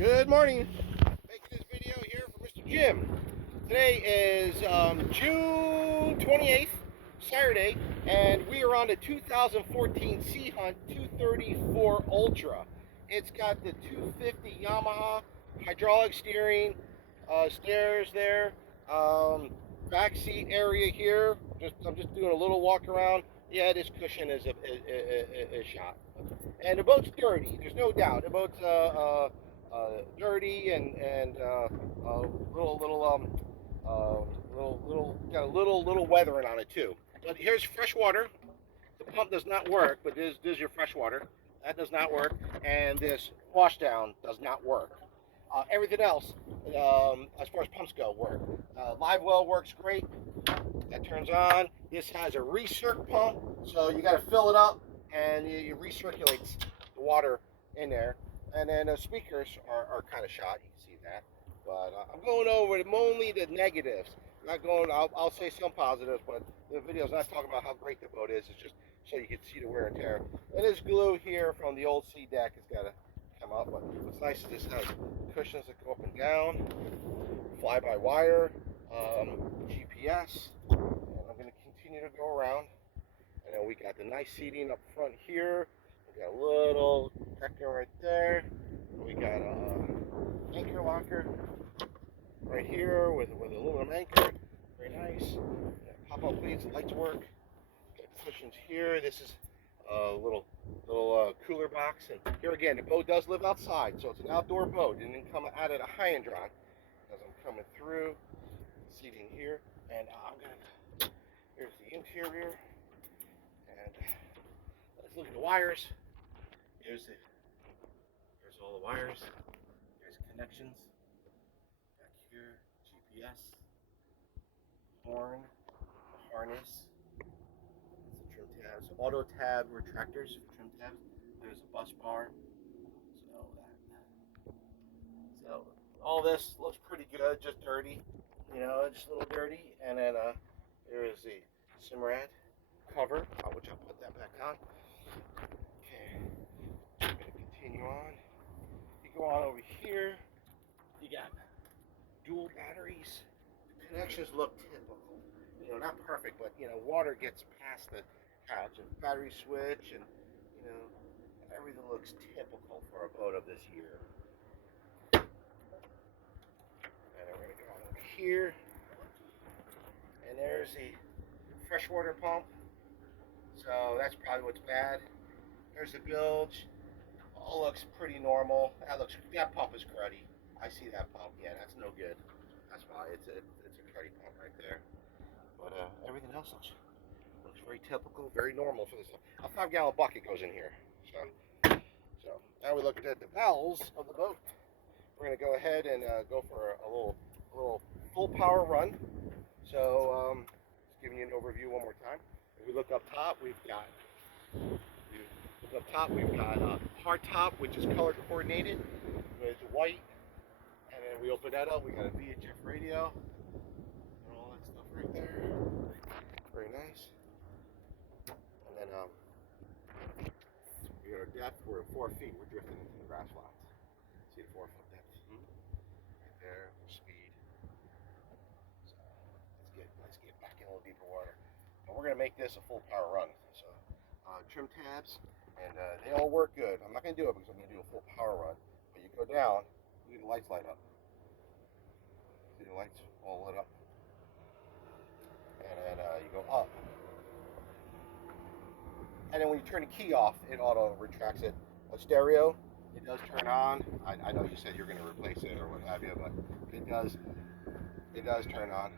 Good morning. Making this video here for Mr. Jim. Today is June 28th, Saturday, and we are on the 2014 Sea Hunt 234 Ultra. It's got the 250 Yamaha hydraulic steering, stairs there, back seat area here. I'm just doing a little walk around. Yeah, this cushion is shot, and the boat's dirty. There's no doubt. The boat's dirty and got a little weathering on it too. But here's fresh water. The pump does not work, but this is your fresh water. That does not work, and this wash down does not work. Everything else, as far as pumps go, work. Live well works great. That turns on. This has a recirc pump, so you got to fill it up, and you recirculate the water in there. And then the speakers are kind of shot. You can see that. But I'm going over only the negatives. I'm not going. I'll say some positives, but the video's not talking about how great the boat is. It's just so you can see the wear and tear. And this glue here from the old sea deck has got to come out. But what's nice is this has cushions that go up and down, fly-by-wire, GPS. And I'm going to continue to go around. And then we got the nice seating up front here. We got a little decker right there. We got an anchor locker right here with aluminum anchor. Very nice. Pop-up leads, lights work. Got cushions here. This is a little cooler box. And here again, the boat does live outside, so it's an outdoor boat. It didn't come out of the high and dry. As I'm coming through, seating here, and here's the interior. And let's look at the wires. Here's all the wires. There's connections. Back here, GPS, horn, the harness. That's the trim tabs. Auto tab retractors for trim tabs. There's a bus bar. So all this looks pretty good, just dirty. Just a little dirty. And then there is the Simrad cover, which I'll put that back on. I'm going to continue on. You go on over here. You got dual batteries. The connections look typical. Not perfect, but water gets past the hatch and battery switch, and everything looks typical for a boat of this year. And then we're going to go on over here, and there's the freshwater pump. So that's probably what's bad. There's the bilge. All looks pretty normal. That pump is cruddy. I see that pump. Yeah, that's no good. That's why it's a cruddy pump right there. But everything else looks very typical, very normal for this. A 5-gallon bucket goes in here. So now we looked at the valves of the boat. We're going to go ahead and go for a little full power run. So just giving you an overview one more time. If we look up top, we've got hard top, which is color coordinated with white, and then we open that up. We got a VHF radio and all that stuff right there. Very nice. And then we got our depth. We're at 4 feet. We're drifting into the grass flats. See the 4-foot depth right there. Speed. So let's get back in a little deeper water. And we're gonna make this a full power run. So trim tabs. And they all work good. I'm not going to do it because I'm going to do a full power run. But you go down, you see the lights light up. See the lights all lit up. And then you go up. And then when you turn the key off, it auto retracts it. A stereo, it does turn on. I know you said you're going to replace it or what have you, but it does turn on.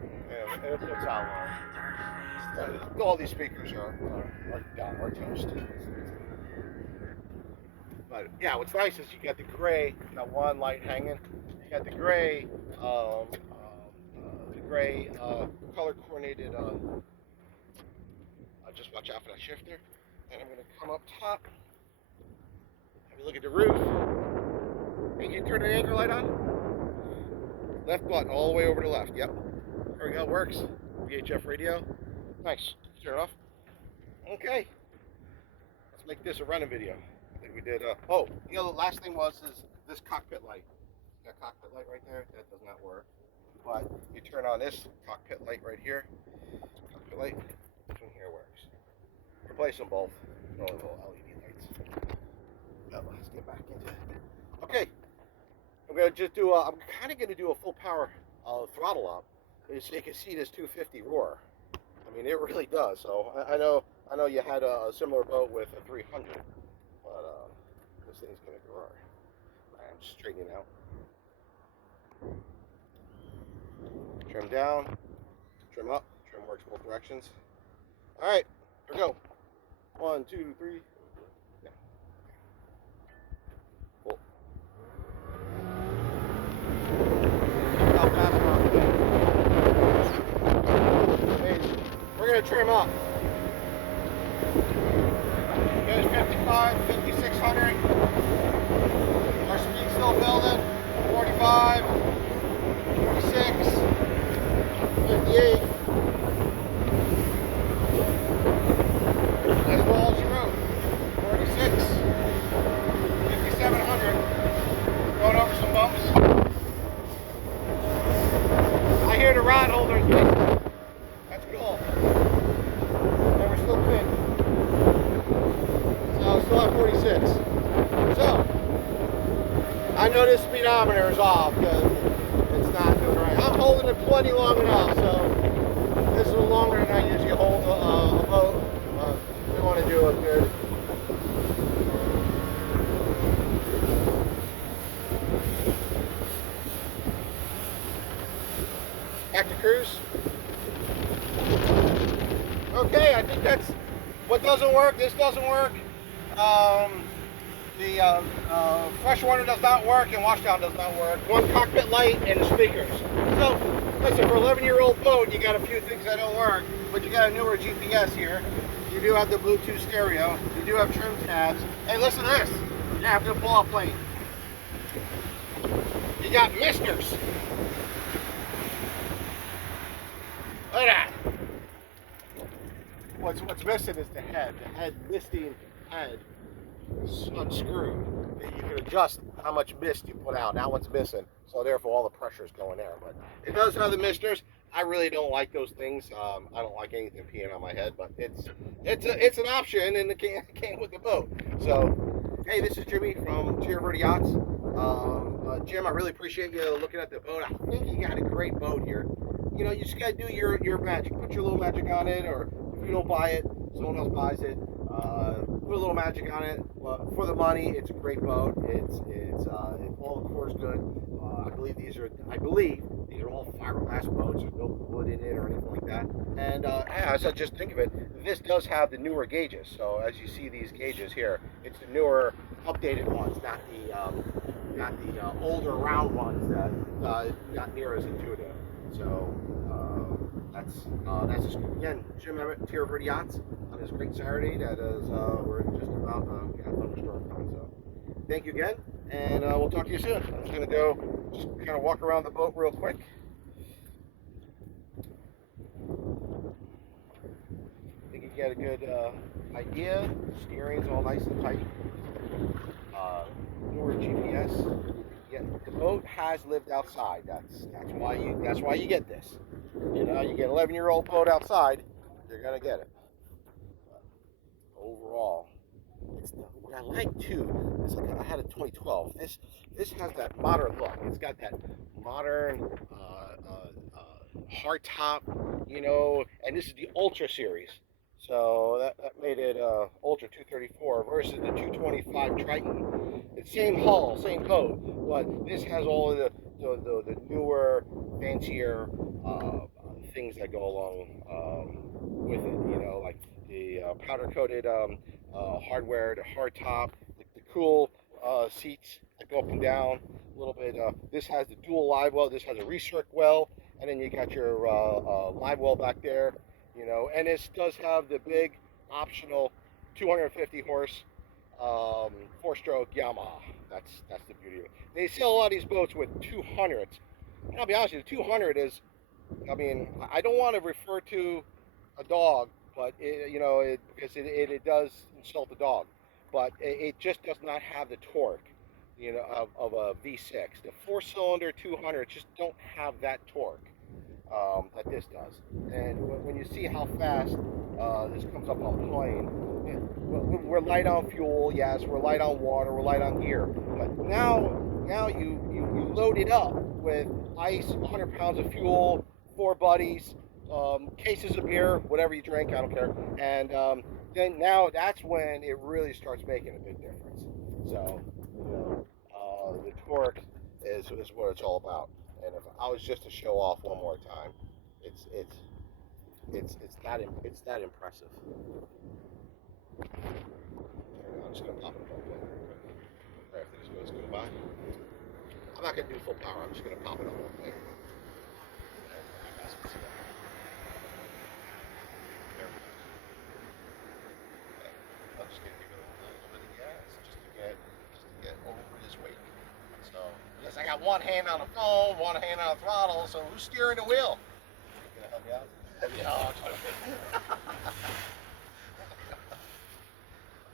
And it puts out all these speakers are toast. But yeah, what's nice is you got the gray, got one light hanging. You got the gray, color coordinated. Just watch out for that shifter. And I'm gonna come up top. Have a look at the roof. And you turn the anchor light on. Left button all the way over to the left. Yep. There we go. Works. VHF radio. Nice. Turn it off. Okay. Let's make this a running video. I think We did. Oh, the last thing was this cockpit light. That cockpit light right there, that does not work. But you turn on this cockpit light right here. Cockpit light, this one here works. Replace them both. No little LED lights. Oh, let's get back into it. Okay, I'm gonna just do. I'm kind of gonna do a full power throttle up, so you can see this 250 roar. I mean, it really does. So I know you had a similar boat with a 300, but this thing's gonna roar. I'm straightening out. Trim down, trim up, trim works both directions. All right, here we go. 1, 2, 3. Yeah. Cool. How fast we're gonna trim up. There's 55, 5600. Our speed still building. 45, 46. 58. As well as you wrote. 46. 5700. Going over some bumps. I hear the rod holders missing. That's cool. And we're still fit. So still at 46. So I know this speedometer is off because it's not doing right. I'm holding it plenty long enough, so this is longer than I usually hold a boat. We want to do it good. Back to cruise. Okay, I think that's what doesn't work. This doesn't work. The freshwater does not work and washdown does not work. One cockpit light and the speakers. So, listen, for an 11-year-old boat, you got a few things that don't work, but you got a newer GPS here. You do have the Bluetooth stereo. You do have trim tabs. Hey, listen to this. You have to pull off plate. You got misters. Look at that. What's missing is the head. The head misting head is unscrewed. You can adjust how much mist you put out. Now what's missing, so therefore all the pressure is going there. But it does have the misters. I really don't like those things. I don't like anything peeing on my head, but it's an option, and it came with the boat. So, hey, this is Jimmy from Tierra Verde Yachts. Jim, I really appreciate you looking at the boat. I think you got a great boat here. You know, you just gotta do your magic. Put your little magic on it, or if you don't buy it, someone else buys it. Put a little magic on it. For the money, it's a great boat. It's all the core's good. I believe these are all fiberglass boats. There's no wood in it or anything like that. And as I just think of it, this does have the newer gauges. So as you see these gauges here, it's the newer, updated ones, not the older round ones that not near as intuitive. So that's just again Jim at Tierra Verde Yachts on this great Saturday. That is we're just about a thunderstorm coming. So thank you again, and we'll talk to you soon. I'm just gonna go just kind of walk around the boat real quick. I think you get a good idea. Steering's all nice and tight. Newer GPS. Yeah, the boat has lived outside. That's why you get this. You know, you get an 11-year-old boat outside, you're gonna get it. But overall, what I like too is I had a 2012. This has that modern look. It's got that modern hard top, you know, and this is the Ultra series. So that made it Ultra 234 versus the 225 Triton. It's same hull, same boat, but this has all of the newer, fancier things that go along with it. You know, like the powder coated hardware, the hard top, the cool seats that go up and down a little bit. This has the dual live well. This has a recirc well, and then you got your live well back there. You know, and this does have the big optional 250 horse 4-stroke Yamaha. That's the beauty of it. They sell a lot of these boats with 200s. And I'll be honest with you, 200 is, I mean, I don't want to refer to a dog, but because it does insult the dog. but it just does not have the torque, of a V6. The four-cylinder 200 just don't have that torque that this does. And when you see how fast this comes up on plane, we're light on fuel, yes, we're light on water, we're light on gear, but now you load it up with ice, 100 pounds of fuel, four buddies, cases of beer, whatever you drink, I don't care, and then now that's when it really starts making a big difference. So, the torque is what it's all about. And if I was just to show off one more time, it's it's it's that impressive. I'm just gonna pop it up real quick. After this goes go by, I'm not gonna do full power. I'm just gonna pop it up real quick. I'm just gonna give it a little bit of gas just to get over this weight. So yes, I got one hand on the phone, one hand on the throttle. So who's steering the wheel? Can I help you out? Yeah, I'll try to fix it.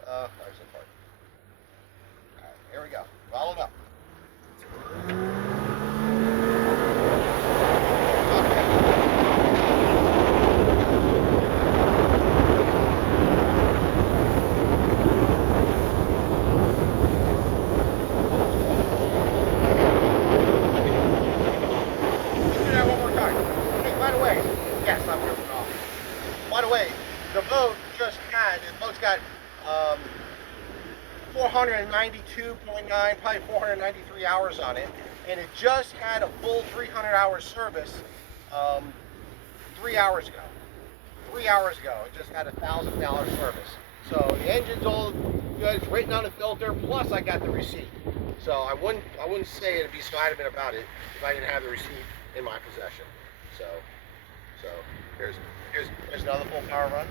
There's the part. All right, here we go. Roll it up. Yes, I'm ripping off. By the way, the boat's got 492.9, probably 493 hours on it, and it just had a full 300-hour service 3 hours ago. 3 hours ago, it just had a $1,000 service. So the engine's all good. It's written on the filter. Plus, I got the receipt. So I wouldn't say it'd be so adamant about it if I didn't have the receipt in my possession. So here's another full power run.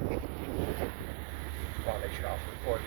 I want to make sure I was recording.